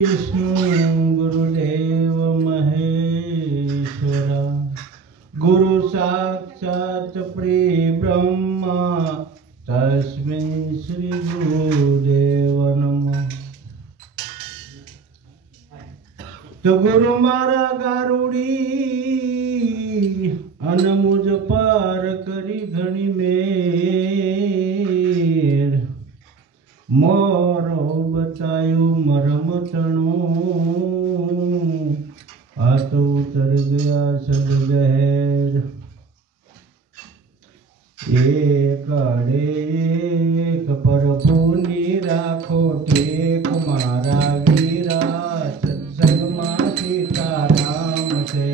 विष्णु गुरुदेव महेश्वरा गुरु साक्षात् परब्रह्म तस्मै श्री गुरुदेव नमः। तो गुरु मारा गारुड़ी अनमुज पार करी घणी मेर मोरो बतायो मरमतणो आ तो उतर गया सब बहर। एक आड़े एक परपुनी राखो टेक मारा वीरा सत्संग मां सीताराम से।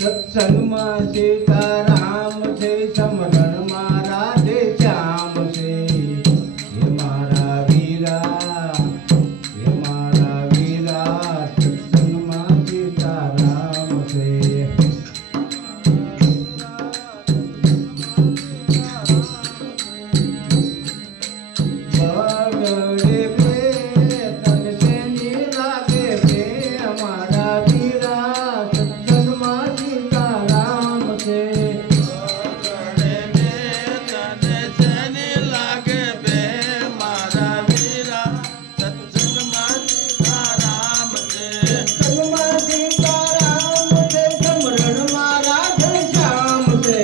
सत्संग मां सीताराम से समरण मारा दे श्याम से। ये मारा वीरा सत्संग मां सीताराम से। बगड़े पे तन से नी लागे पे हमारा वीरा सत्संग मां सीताराम से। बगड़े पे तन से नी लागे पे हमारा वीरा सत्संग मां सीताराम से। सत्संग मां सीताराम से समरण मारा दे श्याम से।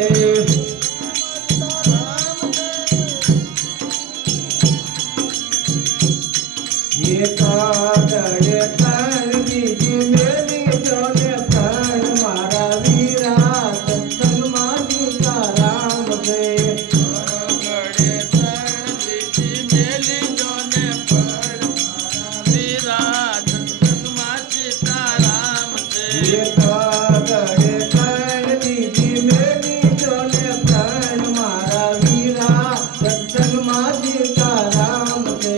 ये कागड़े तन दीदी मेरी जोने तन मारा वीरा सत्संग मां सीताराम से। कागड़े तन दीदी मेरी जोने तन वीरा सत्संग मां सीताराम से। ये कागड़े तन दीदी मेरी जोने तन मारा वीरा सत्संग मां सीताराम से।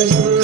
Hare